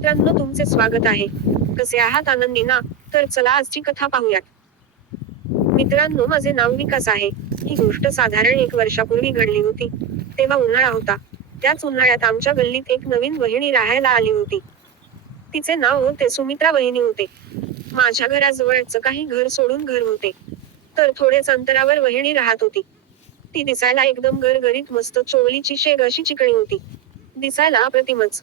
मित्रांनो तुमचे स्वागत आहे. कसे आहात आनंदी ना? तर चला आजची कथा पाहूयात. मित्रांनो माझे नाव विकास आहे. ही गोष्ट साधारण एक वर्षापूर्वी घडली होती. तेव्हा उन्हाळा होता. त्याच उन्हाळ्यात आमच्या गल्लीत एक नवीन वहिनी राहायला आली होती. तिचे नाव होते सुमित्रा वहिनी होते. माझ्या घराजवळच काही घर सोडून घर होते. तर थोडेच अंतरावर वहिनी राहत होती. ती दिसायला एकदम गरगरीत मस्त चोवलीची शेग अशी चिकणी होती. दिसायला अप्रतिमच.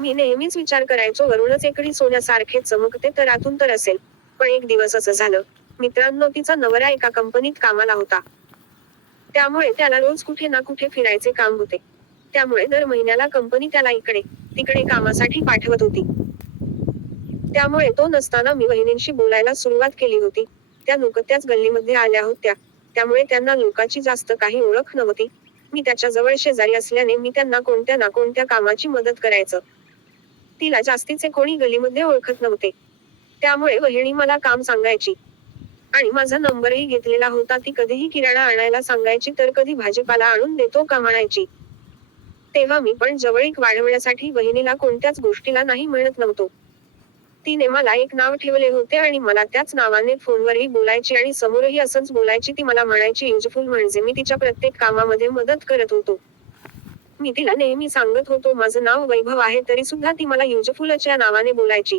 मी नेहमीच विचार करायचो वरूनच एकडी सोन्यासारखे चमकते तर आतून तर असेल. पण एक दिवस असं झालं मित्रांनो तिचा नवरा एका कंपनीत कामाला होता. त्यामुळे त्याला रोज कुठे ना कुठे फिरायचे काम होते. त्यामुळे दर महिन्याला कंपनी त्याला इकडे तिकडे कामासाठी पाठवत होती. त्यामुळे तो नसताना मी वहिनींशी बोलायला सुरुवात केली होती. त्या नुकत्याच गल्लीमध्ये आल्या होत्या. त्यामुळे त्यांना लोकांची जास्त काही ओळख नव्हती. मी त्याच्याजवळ शेजारी असल्याने मी त्यांना कोणत्या ना कोणत्या कामाची मदत करायचं. तिला जास्तीचे कोणी गलीमध्ये ओळखत नव्हते. त्यामुळे वहिणी मला काम सांगायची. आणि माझा नंबरही घेतलेला होता ती कधीही किराणा आणायला सांगायची तर कधी भाजीपाला आणून देतो का म्हणायची. तेव्हा मी पण जवळीक वाढवण्यासाठी वहिनीला कोणत्याच गोष्टीला नाही म्हणत नव्हतो. तिने मला एक नाव ठेवले होते आणि मला त्याच नावाने फोनवरही बोलायची आणि समोरही असंच बोलायची ती मला म्हणायची युजफुल म्हणजे मी तिच्या प्रत्येक कामामध्ये मदत करत होतो. मी तिला नेहमी सांगत होतो माझं नाव वैभव आहे तरी सुद्धा ती मला युजफुलच्या नावाने बोलायची.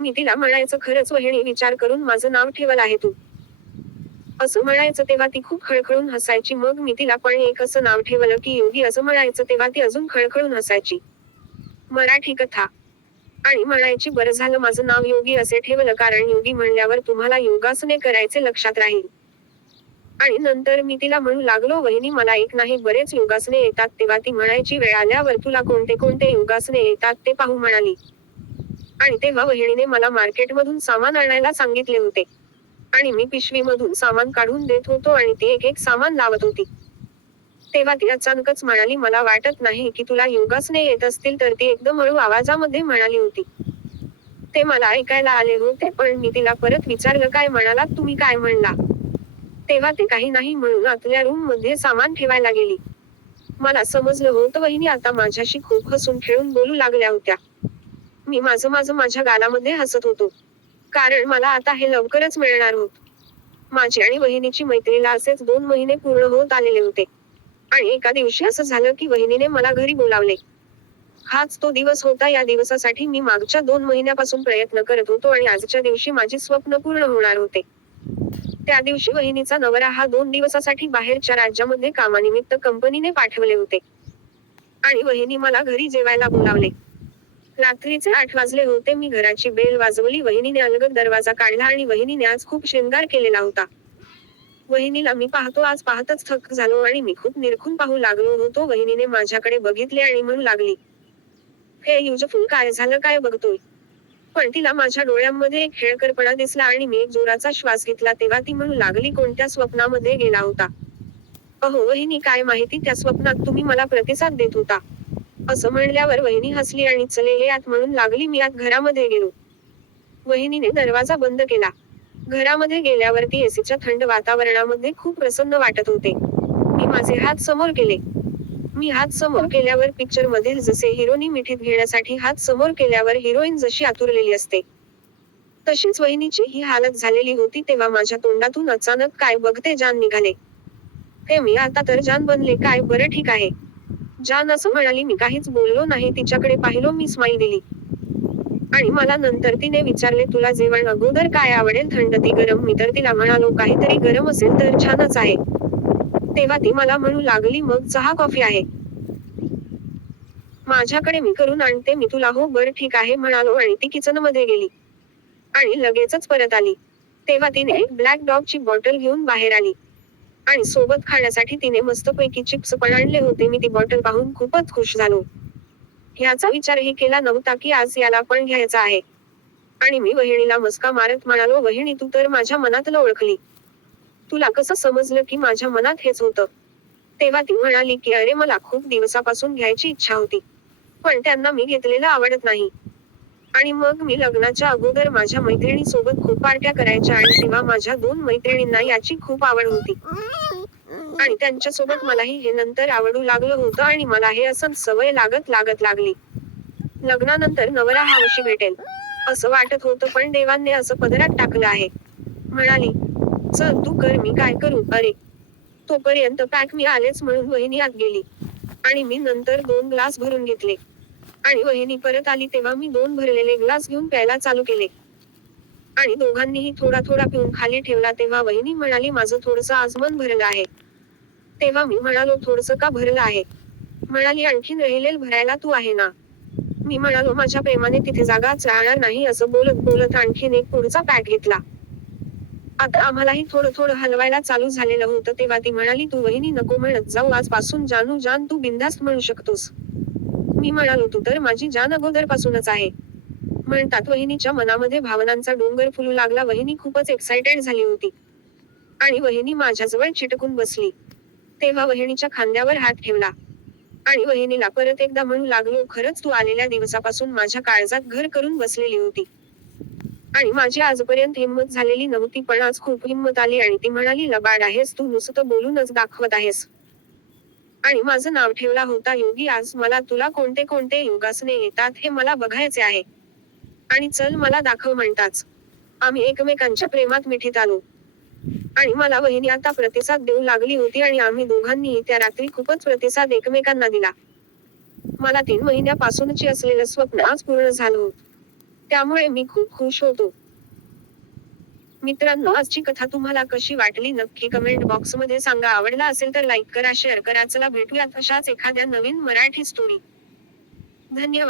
मी तिला म्हणायचं खरंच वहिणी विचार करून माझं नाव ठेवलं आहे तू. असं म्हणायचं तेव्हा ती खूप खळखळून हसायची. मग मी तिला पण एक असं नाव ठेवलं की योगी असं म्हणायचं तेव्हा ती अजून खळखळून हसायची. मराठी कथा. आणि म्हणायची बरं झालं माझं नाव योगी असे ठेवलं कारण योगी म्हणल्यावर तुम्हाला योगासने करायचे लक्षात राहील. आणि नंतर मी तिला म्हणू लागलो वहिनी मला एक नाही बरेच योगासने येतात. तेव्हा ती म्हणायची वेळ आल्यावर तुला कोणते कोणते योगासने येतात ते पाहू म्हणाली. आणि तेव्हा वहिनीने मला मार्केटमधून सामान आणायला सांगितले होते. आणि मी पिशवीमधून सामान काढून देत होतो आणि ती एक एक सामान लावत होती. तेव्हा ती अचानकच म्हणाली मला वाटत नाही की तुला योगासने येत असतील तर ती एकदम हळू आवाजामध्ये म्हणाली होती. ते मला ऐकायला आले होते पण मी तिला परत विचारलं काय म्हणालात? तुम्ही काय म्हणला? तेव्हा ते काही नाही म्हणून आतल्या रूममध्ये सामान ठेवायला गेली. मला समजलं होतं वहिनी आता माझ्याशी खूप हसून खेळून बोलू लागल्या होत्या. मी माझं माझं माझ्या गालामध्ये हसत होतो. कारण मला आता हे लवकरच मिळणार होत. माझी आणि वहिनीची मैत्रीला असेच दोन महिने पूर्ण होत आलेले होते. आणि एका दिवशी असं झालं की वहिनीने मला घरी बोलावले. हाच तो दिवस होता या दिवसासाठी मी मागच्या दोन महिन्यापासून प्रयत्न करत होतो आणि आजच्या दिवशी माझे स्वप्न पूर्ण होणार होते. त्या दिवशी बहिणीचा नवरा हा दोन दिवसासाठी बाहेरच्या राज्यामध्ये कामानिमित्त कंपनीने पाठवले होते. आणि वहिनी मला घरी जेवायला बोलावले. रात्रीचे आठ वाजले होते मी घराची बेल वाजवली वहिनीने अलगद दरवाजा काढला आणि वहिनीने आज खूप शेंगार केलेला होता. वहिनीला मी पाहतो आज पाहतच थक झालो आणि मी खूप निरखून पाहू लागलो होतो वहिनीने माझ्याकडे बघितले आणि म्हणू लागली हे युजफुल काय झालं काय बघतोय? पण तिला माझ्या डोळ्यांमध्ये एक खेळकरपणा दिसला आणि मी जोराचा श्वास घेतला तेव्हा ती म्हणू लागली कोणत्या स्वप्नामध्ये गेला होता. अहो वहिनी काय माहिती? त्या स्वप्नात तुम्ही मला प्रतिसाद देत होता. असं म्हणल्यावर वहिनी हसली आणि चले हे आत म्हणून लागली मी आत घरामध्ये गेलो. वहिनीने दरवाजा बंद केला. घरामध्ये गेल्यावरती एसीच्या थंड वातावरणामध्ये खूप प्रसन्न वाटत होते. मी माझे हात समोर केले. मी हात समोर केल्यावर पिक्चर मधील जसे हिरोनी मिठीत घेण्यासाठी हात समोर केल्यावर हिरोईन जशी आतुरलेली असते. तशीच वहिनीची ही हालत झालेली होती तेव्हा माझ्या तोंडातून अचानक काय बघते जान निघाले. हे मी आता तर जान बनले काय बरं ठीक आहे. जान असं म्हणाली मी काहीच बोललो नाही तिच्याकडे पाहिलो मी स्माईल दिली. आणि मला नंतर तिने विचारले तुला जेवण अगोदर काय आवडेल? थंड ती गरम. मी तर तिला म्हणालो काहीतरी गरम असेल तर छानच आहे. तेव्हा ती मला म्हणू लागली मग चहा कॉफी आहे. माझ्याकडे मी करून आणते मी तुला हो बर ठीक आहे म्हणालो आणि ती किचनमध्ये गेली. आणि लगेचच परत आली. तेव्हा तिने एक ब्लॅक डॉगची बॉटल घेऊन बाहेर आली. आणि सोबत खाण्यासाठी तिने मस्तपैकी चिप्स पण आणले होते. मी ती बॉटल पाहून खूपच खुश झालो. ह्याचा विचारही केला नव्हता की आज याला पण घ्यायचा आहे. आणि मी वहिणीला मस्का मारत म्हणालो वहिणी तू तर माझ्या मनातलं ओळखली. तुला कसं समजलं की माझ्या मनात हेच होतं? तेव्हा ती म्हणाली की अरे मला खूप दिवसापासून घ्यायची इच्छा होती पण त्यांना मी घेतलेलं आवडत नाही. आणि मग मी लग्नाच्या अगोदर माझ्या मैत्रिणी सोबत खूप पार्ट्या करायच्या आणि तेव्हा माझ्या दोन मैत्रिणींना याची खूप आवड होती. आणि त्यांच्यासोबत मलाही हे नंतर आवडू लागलं होतं आणि मला हे असं सवय लागत लागत लागली. लग्नानंतर नवरा हा वशी भेटेल. असं वाटत होतं पण देवांनी असं पदरात टाकलं आहे. म्हणाली चल तू कर मी काय करू? अरे तोपर्यंत पॅक मी आलेच म्हणून वहिनी आत गेली. आणि मी नंतर दोन ग्लास भरून घेतले. आणि वहिनी परत आली तेव्हा मी दोन भरलेले ग्लास घेऊन प्यायला चालू केले. आणि दोघांनीही थोडा थोडा पिऊन खाली ठेवला तेव्हा वहिनी म्हणाली माझं थोडस आजमन भरलं आहे. तेव्हा मी म्हणालो थोडस का भरलं आहे? म्हणाली आणखीन राहिलेल भरायला तू आहे ना? मी म्हणालो माझ्या प्रेमाने तिथे जागाच राहणार नाही असं बोलत बोलत आणखीन एक पुढचा पॅक घेतला. आता आम्हालाही थोडं थोडं हलवायला चालू झालेलं होतं तेव्हा ती म्हणाली तू वहिनी नको म्हणत जाऊ. आजपासून जानू जान तू बिंदास्त म्हणू शकतोस. मी म्हणालो तू तर माझी जान अगोदर पासूनच आहे. म्हणतात वहिनीच्या मनामध्ये भावनांचा डोंगर फुलू लागला. वहिनी खूपच एक्साइटेड झाली होती आणि वहिनी माझ्याजवळ चिटकून बसली. तेव्हा वहिनीच्या खांद्यावर हात ठेवला आणि वहिनीला परत एकदा म्हणू लागलो खरंच तू आलेल्या दिवसापासून माझ्या काळजात घर करून बसलेली होती. आणि माझी आजपर्यंत हिंमत झालेली नव्हती पण आज खूप हिंमत आली आणि ती म्हणाली लबाड आहेस तू नुसतं बोलूनच दाखवत आहेस. आणि माझं नाव ठेवला होता योगी आज मला तुला कोणते कोणते योगासने येतात हे मला बघायचे आहे. आणि चल मला दाखव म्हणताच. आम्ही एकमेकांच्या प्रेमात मिठीत आलो. आणि मला वहिनी आता प्रतिसाद देऊ लागली होती आणि आम्ही दोघांनीही त्या रात्री खूपच प्रतिसाद एकमेकांना दिला. मला तीन महिन्यापासूनची असलेलं स्वप्न आज पूर्ण झालं होतं. त्यामुळे मी खूप खुश होतो. मित्रांनो आजची कथा तुम्हाला कशी वाटली नक्की कमेंट बॉक्समध्ये सांगा. आवडला असेल तर लाईक करा शेअर करा. चला भेटूयात अशाच एखाद्या नवीन मराठी स्टोरी धन्यवाद.